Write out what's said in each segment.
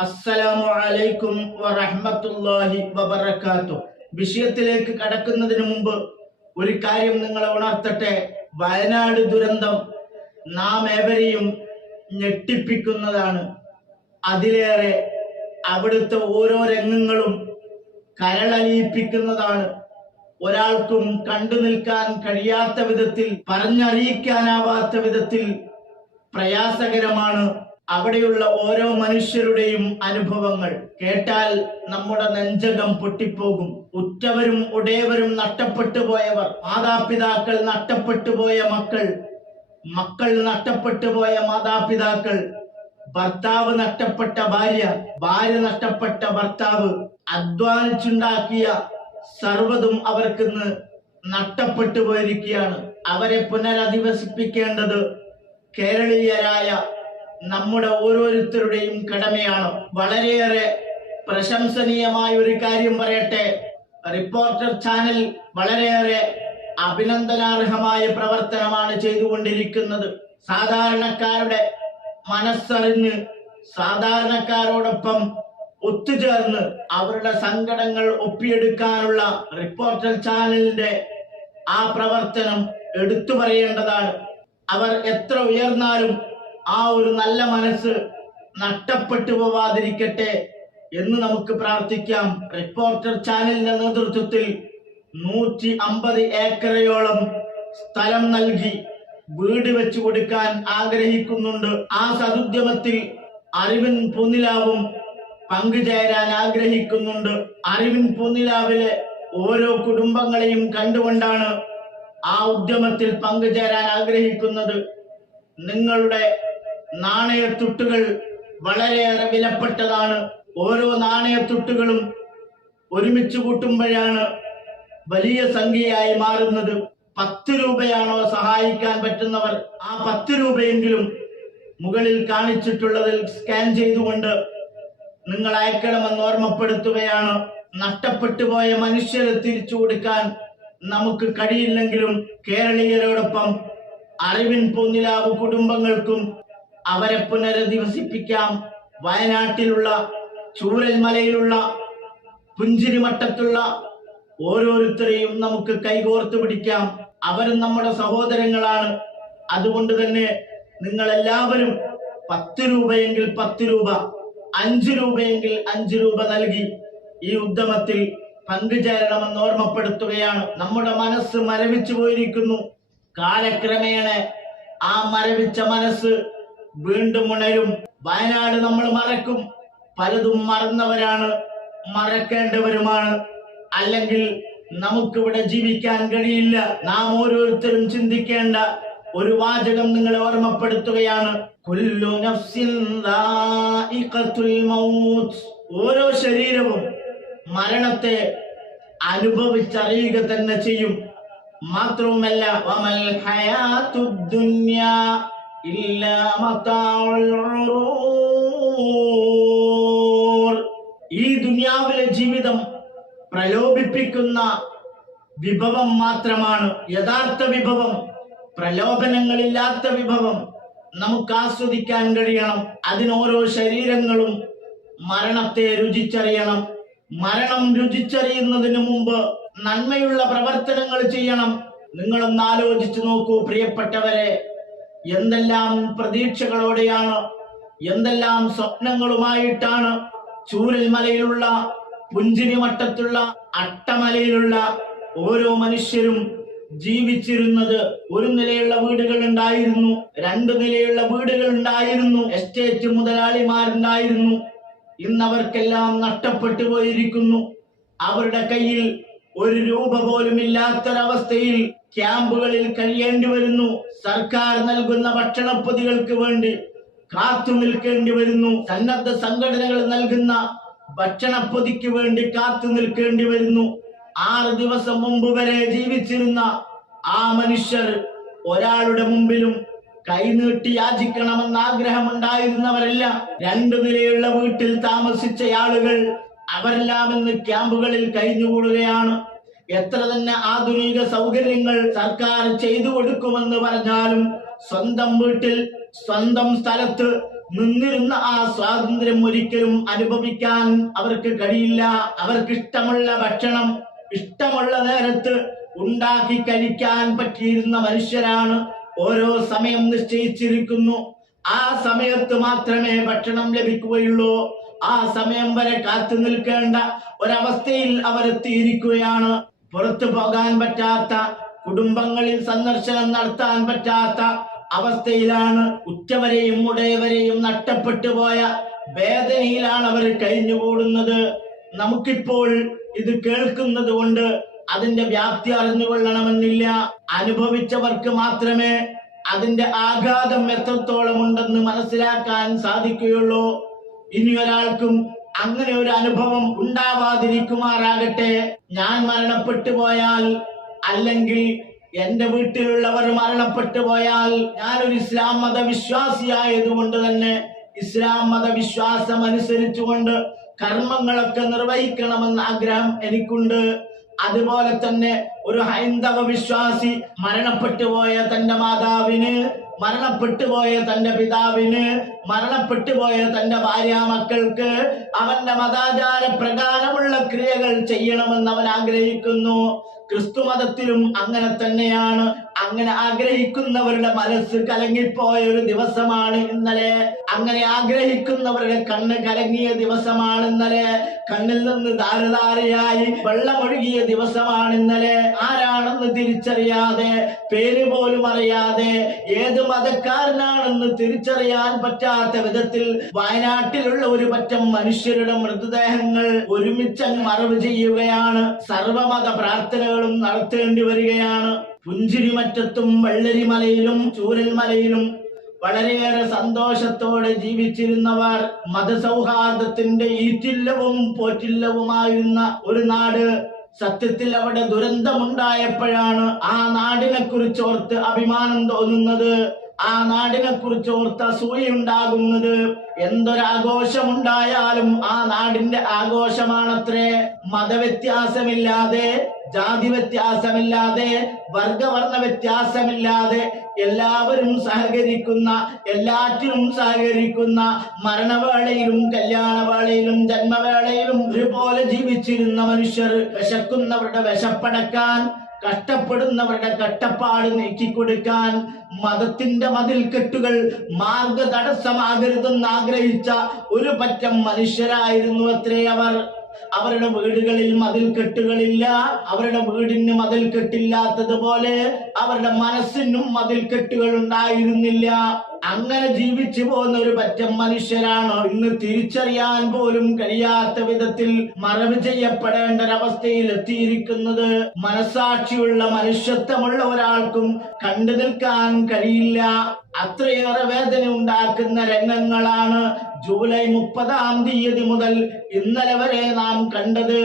അസ്സലാമു അലൈക്കും വറഹ്മത്തുള്ളാഹി വബറകാത്തു. വിഷയത്തിലേക്ക് കടക്കുന്നതിന് മുമ്പ് ഒരു കാര്യം നിങ്ങളെ ഉണർത്തട്ടെ. വയനാട് ദുരന്തം നാം ഏവരെയും ഞെട്ടിപ്പിക്കുന്നതാണ്. അതിലേറെ അവിടുത്തെ ഓരോ രംഗങ്ങളും കരളലിയിപ്പിക്കുന്നതാണ്. ഒരാൾക്കും കണ്ടു നിൽക്കാൻ കഴിയാത്ത വിധത്തിൽ പറഞ്ഞറിയിക്കാനാവാത്ത വിധത്തിൽ പ്രയാസകരമാണ് അവിടെയുള്ള ഓരോ മനുഷ്യരുടെയും അനുഭവങ്ങൾ കേട്ടാൽ നമ്മുടെ നെഞ്ചകം പൊട്ടിപ്പോകും. ഉറ്റവരും ഉടയവരും നഷ്ടപ്പെട്ടു പോയവർ മാതാപിതാക്കൾ നഷ്ടപ്പെട്ടു പോയ മക്കൾ മക്കൾ നഷ്ടപ്പെട്ടു പോയ മാതാപിതാക്കൾ ഭർത്താവ് നഷ്ടപ്പെട്ട ഭാര്യ ഭാര്യ നഷ്ടപ്പെട്ട ഭർത്താവ് അധ്വാനിച്ചുണ്ടാക്കിയ സർവതും അവർക്ക് നഷ്ടപ്പെട്ടു പോയിരിക്കുകയാണ്. അവരെ പുനരധിവസിപ്പിക്കേണ്ടത് കേരളീയരായ നമ്മുടെ ഓരോരുത്തരുടെയും കടമയാണ്. വളരെയേറെ പ്രശംസനീയമായ ഒരു കാര്യം പറയട്ടെ. റിപ്പോർട്ടർ ചാനൽ വളരെയേറെ അഭിനന്ദനാർഹമായ പ്രവർത്തനമാണ് ചെയ്തുകൊണ്ടിരിക്കുന്നത്. സാധാരണക്കാരുടെ മനസ്സറിഞ്ഞ് സാധാരണക്കാരോടൊപ്പം ഒത്തുചേർന്ന് അവരുടെ സങ്കടങ്ങൾ ഒപ്പിയെടുക്കാനുള്ള റിപ്പോർട്ടർ ചാനലിന്റെ ആ പ്രവർത്തനം എടുത്തു പറയേണ്ടതാണ്. അവർ എത്ര ഉയർന്നാലും ആ ഒരു നല്ല മനസ്സ് നഷ്ടപ്പെട്ടു പോവാതിരിക്കട്ടെ എന്ന് നമുക്ക് പ്രാർത്ഥിക്കാം. റിപ്പോർട്ടർ ചാനലിന്റെ നേതൃത്വത്തിൽ നൂറ്റി അമ്പത് ഏക്കറയോളം സ്ഥലം നൽകി വീട് വെച്ചു കൊടുക്കാൻ ആഗ്രഹിക്കുന്നുണ്ട്. ആ സദുദ്യമത്തിൽ അറിവിൻ പൂനിലാവും പങ്കുചേരാൻ ആഗ്രഹിക്കുന്നുണ്ട്. അറിവിൻ പൂനിലാവിലെ ഓരോ കുടുംബങ്ങളെയും കണ്ടുകൊണ്ടാണ് ആ ഉദ്യമത്തിൽ പങ്കുചേരാൻ ആഗ്രഹിക്കുന്നത്. നിങ്ങളുടെ നാണയത്തുട്ടുകൾ വളരെയേറെ വിലപ്പെട്ടതാണ്. ഓരോ നാണയത്തുട്ടുകളും ഒരുമിച്ച് കൂട്ടുമ്പോഴാണ് വലിയ സംഖ്യയായി മാറുന്നത്. പത്ത് രൂപയാണോ സഹായിക്കാൻ പറ്റുന്നവർ ആ പത്ത് രൂപയെങ്കിലും മുകളിൽ കാണിച്ചിട്ടുള്ളതിൽ സ്കാൻ ചെയ്തുകൊണ്ട് നിങ്ങൾ അയക്കണമെന്ന് ഓർമ്മപ്പെടുത്തുകയാണ്. നഷ്ടപ്പെട്ടു പോയ മനുഷ്യരെ തിരിച്ചു കൊടുക്കാൻ നമുക്ക് കഴിയില്ലെങ്കിലും കേരളീയരോടൊപ്പം അറിവിൻ പൊന്നിലാവ് കുടുംബങ്ങൾക്കും അവരെ പുനരധിവസിപ്പിക്കാം. വയനാട്ടിലുള്ള ചൂരൽമലയിലുള്ള പുഞ്ചിരിമട്ടത്തുള്ള ഓരോരുത്തരെയും നമുക്ക് കൈകോർത്ത് പിടിക്കാം. അവരും നമ്മുടെ സഹോദരങ്ങളാണ്. അതുകൊണ്ട് തന്നെ നിങ്ങൾ എല്ലാവരും പത്ത് രൂപയെങ്കിൽ പത്ത് രൂപ അഞ്ച് രൂപയെങ്കിൽ അഞ്ച് രൂപ നൽകി ഈ ഉദ്യമത്തിൽ പങ്കുചേരണമെന്ന് ഓർമ്മപ്പെടുത്തുകയാണ്. നമ്മുടെ മനസ്സ് മരവിച്ചു പോയിരിക്കുന്നു. കാലക്രമേണ ആ മരവിച്ച മനസ്സ് വീണ്ടും ഉണരും. വയനാട് നമ്മൾ മറക്കും. പലതും മറന്നവരാണ് മറക്കേണ്ടവരുമാണ്. അല്ലെങ്കിൽ നമുക്കിവിടെ ജീവിക്കാൻ കഴിയില്ല. നാം ഓരോരുത്തരും ചിന്തിക്കേണ്ട ഒരു വാചകം നിങ്ങളെ ഓർമ്മപ്പെടുത്തുകയാണ്. ഓരോ ശരീരവും മരണത്തെ അനുഭവിച്ചറിയുക തന്നെ ചെയ്യും. മാത്രവുമല്ല ഈ ദുനിയാവിലെ ജീവിതം പ്രലോഭിപ്പിക്കുന്ന വിഭവം മാത്രമാണ്. യഥാർത്ഥ വിഭവം പ്രലോഭനങ്ങളില്ലാത്ത വിഭവം നമുക്ക് ആസ്വദിക്കാൻ കഴിയണം. അതിനോരോ ശരീരങ്ങളും മരണത്തെ രുചിച്ചറിയണം. മരണം രുചിച്ചറിയുന്നതിന് മുമ്പ് നന്മയുള്ള പ്രവർത്തനങ്ങൾ ചെയ്യണം. നിങ്ങളൊന്ന് ആലോചിച്ചു നോക്കൂ പ്രിയപ്പെട്ടവരെ. എന്തെല്ലാം പ്രതീക്ഷകളോടെയാണ് എന്തെല്ലാം സ്വപ്നങ്ങളുമായിട്ടാണ് ചൂരൽ മലയിലുള്ള ചൂരൽമലയിലുള്ള പുഞ്ചിരിമട്ടത്തുള്ള അട്ടമലയിലുള്ള ഓരോ മനുഷ്യരും ജീവിച്ചിരുന്നത്. ഒരു നിലയുള്ള വീടുകൾ ഉണ്ടായിരുന്നു രണ്ടു നിലയുള്ള വീടുകൾ ഉണ്ടായിരുന്നു എസ്റ്റേറ്റ് മുതലാളിമാരുണ്ടായിരുന്നു. ഇന്ന് അവർക്കെല്ലാം നഷ്ടപ്പെട്ടു പോയിരിക്കുന്നു. അവരുടെ കയ്യിൽ ഒരു രൂപ പോലും ഇല്ലാത്തൊരവസ്ഥയിൽ ക്യാമ്പുകളിൽ കഴിയേണ്ടി വരുന്നു. സർക്കാർ നൽകുന്ന ഭക്ഷണപ്പൊതികൾക്ക് വേണ്ടി കാത്തു നിൽക്കേണ്ടി വരുന്നു. സന്നദ്ധ സംഘടനകൾ നൽകുന്ന ഭക്ഷണപ്പൊതിക്ക് വേണ്ടി കാത്തു നിൽക്കേണ്ടി വരുന്നു. ആറ് ദിവസം മുമ്പ് വരെ ജീവിച്ചിരുന്ന ആ മനുഷ്യർ ഒരാളുടെ മുമ്പിലും കൈനീട്ടി യാചിക്കണമെന്ന് ആഗ്രഹമുണ്ടായിരുന്നവരല്ല. രണ്ടു നിലയുള്ള വീട്ടിൽ താമസിച്ച ആളുകൾ അവരെല്ലാം ഇന്ന് ക്യാമ്പുകളിൽ കഴിഞ്ഞുകൂടുകയാണ്. എത്ര തന്നെ ആധുനിക സൗകര്യങ്ങൾ സർക്കാർ ചെയ്തു കൊടുക്കുമെന്ന് പറഞ്ഞാലും സ്വന്തം വീട്ടിൽ സ്വന്തം സ്ഥലത്ത് നിന്നിരുന്ന ആ സ്വാതന്ത്ര്യം ഒരിക്കലും അനുഭവിക്കാൻ അവർക്ക് കഴിയില്ല. അവർക്ക് ഇഷ്ടമുള്ള ഭക്ഷണം ഇഷ്ടമുള്ള നേരത്ത് ഉണ്ടാക്കി കഴിക്കാൻ പറ്റിയിരുന്ന മനുഷ്യരാണ് ഓരോ സമയം നിശ്ചയിച്ചിരിക്കുന്നു. ആ സമയത്ത് മാത്രമേ ഭക്ഷണം ലഭിക്കുകയുള്ളൂ. ആ സമയം വരെ കാത്തു നിൽക്കേണ്ട ഒരവസ്ഥയിൽ അവരെത്തിയിരിക്കുകയാണ്. പുറത്തു പോകാൻ പറ്റാത്ത കുടുംബങ്ങളിൽ സന്ദർശനം നടത്താൻ പറ്റാത്ത അവസ്ഥയിലാണ് ഉച്ചവരെയും ഉടയവരെയും നഷ്ടപ്പെട്ടു പോയ വേദനയിലാണ് അവർ കഴിഞ്ഞുകൂടുന്നത്. നമുക്കിപ്പോൾ ഇത് കേൾക്കുന്നത് കൊണ്ട് അതിന്റെ വ്യാപ്തി അറിഞ്ഞുകൊള്ളണമെന്നില്ല. അനുഭവിച്ചവർക്ക് മാത്രമേ അതിന്റെ ആഘാതം എത്രത്തോളം ഉണ്ടെന്ന് മനസ്സിലാക്കാൻ സാധിക്കുകയുള്ളൂ. ഇനി ഒരാൾക്കും അങ്ങനെ ഒരു അനുഭവം ഉണ്ടാവാതിരിക്കുമാറാകട്ടെ. ഞാൻ മരണപ്പെട്ടു പോയാൽ അല്ലെങ്കിൽ എന്റെ വീട്ടിലുള്ളവർ മരണപ്പെട്ടു പോയാൽ ഞാനൊരു ഇസ്ലാം മതവിശ്വാസിയായതുകൊണ്ട് തന്നെ ഇസ്ലാം മതവിശ്വാസം അനുസരിച്ചുകൊണ്ട് കർമ്മങ്ങളൊക്കെ നിർവഹിക്കണമെന്ന ആഗ്രഹം എനിക്കുണ്ട്. അതുപോലെ തന്നെ ഒരു ഹൈന്ദവ വിശ്വാസി മരണപ്പെട്ടു പോയ തന്റെ മാതാവിന് മരണപ്പെട്ടു പോയ തന്റെ പിതാവിന് മരണപ്പെട്ടുപോയ തന്റെ ഭാര്യ മക്കൾക്ക് അവന്റെ മതാചാര പ്രകാരമുള്ള ക്രിയകൾ ചെയ്യണമെന്ന് അവൻ ആഗ്രഹിക്കുന്നു. ക്രിസ്തു മതത്തിലും അങ്ങനെ തന്നെയാണ്. അങ്ങനെ ആഗ്രഹിക്കുന്നവരുടെ മനസ്സ് കലങ്ങിപ്പോയ ഒരു ദിവസമാണ് ഇന്നലെ. അങ്ങനെ ആഗ്രഹിക്കുന്നവരുടെ കണ്ണ് കലങ്ങിയ ദിവസമാണ് ഇന്നലെ. കണ്ണിൽ നിന്ന് ധാരധാരയായി വെള്ളമൊഴുകിയ ദിവസമാണ് ഇന്നലെ. ആരാണെന്ന് തിരിച്ചറിയാതെ പേര് പോലും അറിയാതെ ഏത് മതക്കാരനാണെന്ന് തിരിച്ചറിയാൻ പറ്റാത്ത വിധത്തിൽ വയനാട്ടിലുള്ള ഒരു പറ്റം മനുഷ്യരുടെ മൃതദേഹങ്ങൾ ഒരുമിച്ച് മറവ് ചെയ്യുകയാണ്. സർവമത പ്രാർത്ഥനകളും നടത്തേണ്ടി വരികയാണ്. പുഞ്ചിരിമറ്റത്തും വെള്ളരിമലയിലും ചൂരൽമലയിലും വളരെയേറെ സന്തോഷത്തോടെ ജീവിച്ചിരുന്നവർ മതസൗഹാർദ്ദത്തിന്റെ ഈറ്റില്ലവും പോറ്റില്ലവുമായിരുന്ന ഒരു നാട് സത്യത്തിൽ അവിടെ ദുരന്തമുണ്ടായപ്പോഴാണ് ആ നാടിനെ കുറിച്ച് ഓർത്ത് അഭിമാനം തോന്നുന്നത്. ആ നാടിനെ കുറിച്ച് ഓർത്ത സൂയുണ്ടാകുന്നത് എന്തൊരാഘോഷമുണ്ടായാലും ആ നാടിന്റെ ആഘോഷമാണത്രേ. മതവ്യത്യാസമില്ലാതെ ജാതി വ്യത്യാസമില്ലാതെ വർഗവർണ വ്യത്യാസമില്ലാതെ എല്ലാവരും സഹകരിക്കുന്ന എല്ലാറ്റിനും സഹകരിക്കുന്ന മരണവേളയിലും കല്യാണവേളയിലും ജന്മവേളയിലും ഒരുപോലെ ജീവിച്ചിരുന്ന മനുഷ്യർ വിശക്കുന്നവരുടെ വിശപ്പടക്കാൻ കഷ്ടപ്പെടുന്നവരുടെ കഷ്ടപ്പാട് നീക്കിക്കൊടുക്കാൻ മതത്തിന്റെ മതിൽക്കെട്ടുകൾ മാർഗ തടസ്സമാകരുതെന്ന് ആഗ്രഹിച്ച ഒരു പറ്റം മനുഷ്യരായിരുന്നു അത്രേ അവർ. അവരുടെ വീടുകളിൽ മതിൽ കെട്ടുകളില്ല അവരുടെ വീടിന് മതിൽ കെട്ടില്ലാത്തതുപോലെ അവരുടെ മനസ്സിനും മതിൽ കെട്ടുകൾ ഉണ്ടായിരുന്നില്ല. അങ്ങനെ ജീവിച്ചു പോകുന്ന ഒരു പറ്റം മനുഷ്യരാണ്. ഇന്ന് തിരിച്ചറിയാൻ പോലും കഴിയാത്ത വിധത്തിൽ മറവ് ചെയ്യപ്പെടേണ്ട ഒരവസ്ഥയിൽ എത്തിയിരിക്കുന്നത് മനസാക്ഷിയുള്ള മനുഷ്യത്വമുള്ള ഒരാൾക്കും കണ്ടു നിൽക്കാൻ കഴിയില്ല. അത്രയേറെ വേദന ഉണ്ടാക്കുന്ന രംഗങ്ങളാണ് ജൂലൈ മുപ്പതാം തീയതി മുതൽ ഇന്നലെ വരെ നാം കണ്ടത്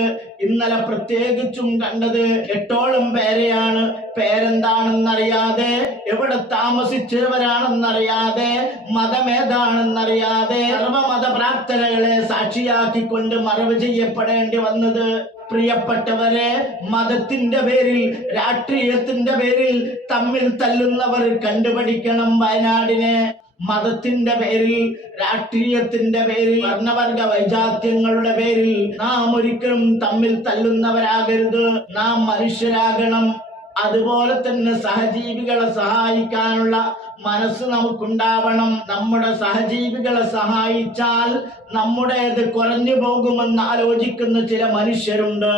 ഇന്നലെ പ്രത്യേകിച്ചും കണ്ടത് എട്ടോളം പേരെയാണ്. പേരെന്താണെന്നറിയാതെ എവിടെ താമസിച്ചവരാണെന്നറിയാതെ മതമേതാണെന്നറിയാതെ സർവമത പ്രാർത്ഥനകളെ സാക്ഷിയാക്കിക്കൊണ്ട് മറവ് ചെയ്യപ്പെടേണ്ടി വന്നത് പ്രിയപ്പെട്ടവരെ മതത്തിന്റെ പേരിൽ രാഷ്ട്രീയത്തിന്റെ പേരിൽ തമ്മിൽ തല്ലുന്നവർ കണ്ടുപിടിക്കണം വയനാടിനെ. മതത്തിന്റെ പേരിൽ രാഷ്ട്രീയത്തിന്റെ പേരിൽ വർണവർഗ വൈജാത്യങ്ങളുടെ പേരിൽ നാം ഒരിക്കലും തമ്മിൽ തല്ലുന്നവരാകരുത്. നാം മനുഷ്യരാകണം. അതുപോലെ തന്നെ സഹജീവികളെ സഹായിക്കാനുള്ള മനസ്സ് നമുക്കുണ്ടാവണം. നമ്മുടെ സഹജീവികളെ സഹായിച്ചാൽ നമ്മുടേത് കുറഞ്ഞു പോകുമെന്ന് ആലോചിക്കുന്ന ചില മനുഷ്യരുണ്ട്.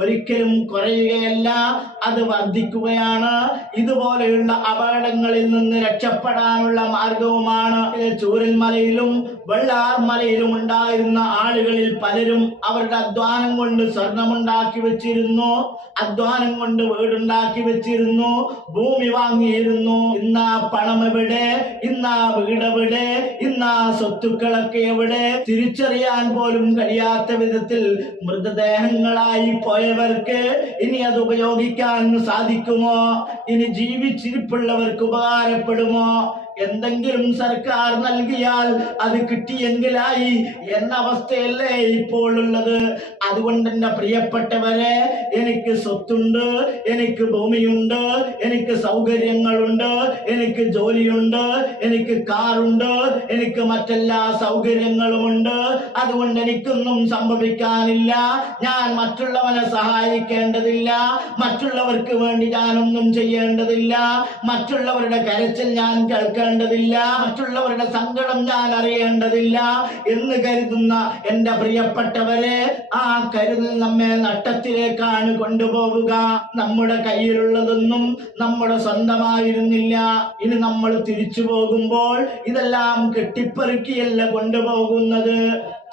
ഒരിക്കലും കുറയുകയല്ല അത് വർദ്ധിക്കുകയാണ്. ഇതുപോലെയുള്ള അപകടങ്ങളിൽ നിന്ന് രക്ഷപ്പെടാനുള്ള മാർഗവുമാണ് ചൂരൽ മലയിലും വെള്ളാർ മലയിലും ഉണ്ടായിരുന്ന ആളുകളിൽ പലരും അവരുടെ അധ്വാനം കൊണ്ട് സ്വർണമുണ്ടാക്കി വെച്ചിരുന്നു അധ്വാനം കൊണ്ട് വീടുണ്ടാക്കി വെച്ചിരുന്നു ഭൂമി വാങ്ങിയിരുന്നു. ഇന്ന് ആ പണം എവിടെ? ഇന്ന് ആ വീട് എവിടെ? ഇന്ന് ആ സ്വത്തുക്കളൊക്കെ എവിടെ? തിരിച്ചറിയാൻ പോലും കഴിയാത്ത വിധത്തിൽ മൃതദേഹങ്ങളായി പോയവർക്ക് ഇനി അത് ഉപയോഗിക്കാൻ സാധിക്കുമോ? ഇനി ജീവിച്ചിരിപ്പുള്ളവർക്ക് ഉപകാരപ്പെടുമോ? എന്തെങ്കിലും സർക്കാർ നൽകിയാൽ അത് കിട്ടിയെങ്കിലായി എന്ന അവസ്ഥയല്ലേ ഇപ്പോൾ ഉള്ളത്. അതുകൊണ്ട് എന്റെ പ്രിയപ്പെട്ടവരെ എനിക്ക് സ്വത്തുണ്ട് എനിക്ക് ഭൂമിയുണ്ട് എനിക്ക് സൗകര്യങ്ങളുണ്ട് എനിക്ക് ജോലിയുണ്ട് എനിക്ക് കാറുണ്ട് എനിക്ക് മറ്റെല്ലാ സൗകര്യങ്ങളുമുണ്ട് അതുകൊണ്ട് എനിക്കൊന്നും സംഭവിക്കാനില്ല. ഞാൻ മറ്റുള്ളവനെ സഹായിക്കേണ്ടതില്ല. മറ്റുള്ളവർക്ക് വേണ്ടി ഞാനൊന്നും ചെയ്യേണ്ടതില്ല. മറ്റുള്ളവരുടെ കരച്ചിൽ ഞാൻ കേൾക്കേണ്ടതില്ല മറ്റുള്ളവരുടെ സങ്കടം ഞാൻ അറിയേണ്ടതില്ല എന്ന് കരുതുന്ന എന്റെ പ്രിയപ്പെട്ടവരെ ആ കരുതൽ നമ്മെ നട്ടത്തിലേക്കാണ് കൊണ്ടുപോവുക. നമ്മുടെ കയ്യിലുള്ളതൊന്നും നമ്മുടെ സ്വന്തമായിരുന്നില്ല. ഇനി നമ്മൾ തിരിച്ചു പോകുമ്പോൾ ഇതെല്ലാം കെട്ടിപ്പെറുക്കിയല്ല കൊണ്ടുപോകുന്നത്.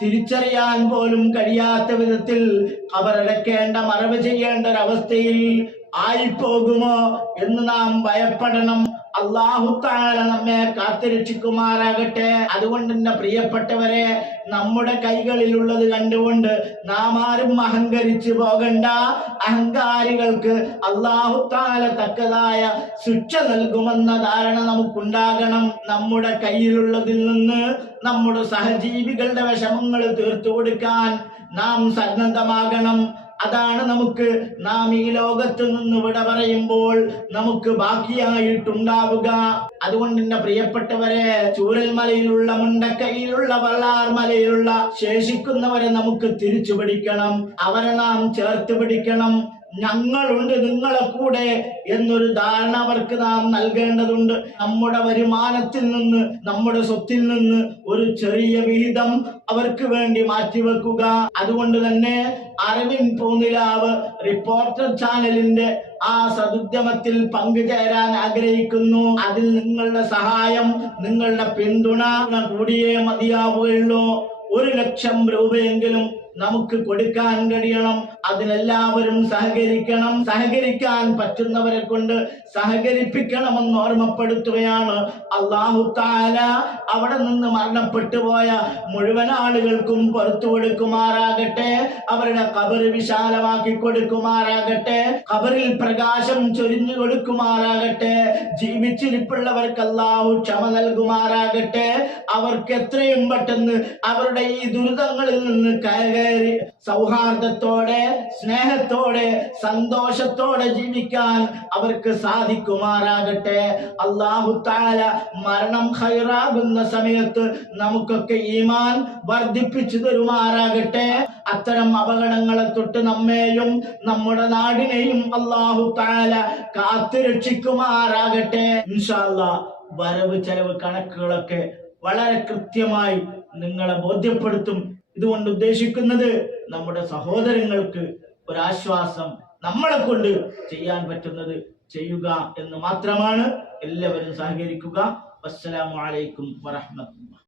തിരിച്ചറിയാൻ പോലും കഴിയാത്ത വിധത്തിൽ അവരടക്കേണ്ട മറവ് ചെയ്യേണ്ട ഒരവസ്ഥയിൽ ആയിപ്പോകുമോ എന്ന് നാം ഭയപ്പെടണം. അള്ളാഹുത്താല നമ്മെ കാത്തിരക്ഷിക്കുമാറാകട്ടെ. അതുകൊണ്ട് തന്നെ പ്രിയപ്പെട്ടവരെ നമ്മുടെ കൈകളിലുള്ളത് കണ്ടുകൊണ്ട് നാം ആരും അഹങ്കരിച്ചു പോകണ്ട. അഹങ്കാരികൾക്ക് അള്ളാഹുത്താല തക്കതായ ശിക്ഷ നൽകുമെന്ന ധാരണ നമുക്കുണ്ടാകണം. നമ്മുടെ കയ്യിലുള്ളതിൽ നിന്ന് നമ്മുടെ സഹജീവികളുടെ വിഷമങ്ങൾ തീർത്തു കൊടുക്കാൻ നാം സന്നദ്ധമാകണം. അതാണ് നമുക്ക് നാം ഈ ലോകത്ത് നിന്ന് വിട പറയുമ്പോൾ നമുക്ക് ബാക്കിയായിട്ടുണ്ടാവുക. അതുകൊണ്ട് എന്റെ പ്രിയപ്പെട്ടവരെ ചൂരൽമലയിലുള്ള മുണ്ടക്കൈയിലുള്ള വള്ളാർ മലയിലുള്ള ശേഷിക്കുന്നവരെ നമുക്ക് തിരിച്ചു പിടിക്കണം അവരെ നാം ചേർത്ത് പിടിക്കണം. ഞങ്ങളുണ്ട് നിങ്ങളെ കൂടെ എന്നൊരു ധാരണ അവർക്ക് നാം നൽകേണ്ടതുണ്ട്. നമ്മുടെ വരുമാനത്തിൽ നിന്ന് നമ്മുടെ സ്വത്തിൽ നിന്ന് ഒരു ചെറിയ വിഹിതം അവർക്ക് വേണ്ടി മാറ്റിവെക്കുക. അതുകൊണ്ട് തന്നെ അരവിൻ പൂനിലാവ് റിപ്പോർട്ടർ ചാനലിന്റെ ആ സതുദ്യമത്തിൽ പങ്കുചേരാൻ ആഗ്രഹിക്കുന്നു. അതിൽ നിങ്ങളുടെ സഹായം നിങ്ങളുടെ പിന്തുണ കൂടിയേ മതിയാവുകയുള്ളൂ. ഒരു ലക്ഷം രൂപയെങ്കിലും നമുക്ക് കൊടുക്കാൻ കഴിയണം. അതിനെല്ലാവരും സഹകരിക്കണം. സഹകരിക്കാൻ പറ്റുന്നവരെ കൊണ്ട് സഹകരിപ്പിക്കണമെന്ന് ഓർമ്മപ്പെടുത്തുകയാണ് അള്ളാഹു താല അവിടെ നിന്ന് മരണപ്പെട്ടു പോയ മുഴുവൻ ആളുകൾക്കും പുറത്തു കൊടുക്കുമാറാകട്ടെ. അവരുടെ കബറ് വിശാലമാക്കി കൊടുക്കുമാറാകട്ടെ. കബറിൽ പ്രകാശം ചൊരിഞ്ഞു കൊടുക്കുമാറാകട്ടെ. ജീവിച്ചിരിപ്പുള്ളവർക്ക് അല്ലാഹു ക്ഷമ നൽകുമാറാകട്ടെ. അവർക്ക് എത്രയും പെട്ടെന്ന് അവരുടെ ഈ ദുരിതങ്ങളിൽ നിന്ന് കയറി സൗഹാർദ്ദത്തോടെ സ്നേഹത്തോടെ സന്തോഷത്തോടെ ജീവിക്കാൻ അവർക്ക് സാധിക്കുമാറാകട്ടെ. അള്ളാഹു താല മരണം ഹൈറാകുന്ന സമയത്ത് നമുക്കൊക്കെ ഈമാൻ വർദ്ധിപ്പിച്ചു തരുമാറാകട്ടെ. അത്തരം അപകടങ്ങളെ തൊട്ട് നമ്മെയും നമ്മുടെ നാടിനെയും അള്ളാഹു താല കാത്തുരക്ഷിക്കുമാറാകട്ടെ ഇൻഷാല്ല വരവ് ചെലവ് കണക്കുകളൊക്കെ വളരെ കൃത്യമായി നിങ്ങളെ ബോധ്യപ്പെടുത്തും. ഇതുകൊണ്ട് ഉദ്ദേശിക്കുന്നത് നമ്മുടെ സഹോദരങ്ങൾക്ക് ഒരാശ്വാസം നമ്മളെ കൊണ്ട് ചെയ്യാൻ പറ്റുന്നത് ചെയ്യുക എന്ന് മാത്രമാണ്. എല്ലാവരും സഹകരിക്കുക. അസ്സലാമു അലൈക്കും വറഹ്മത്തുള്ളാഹി.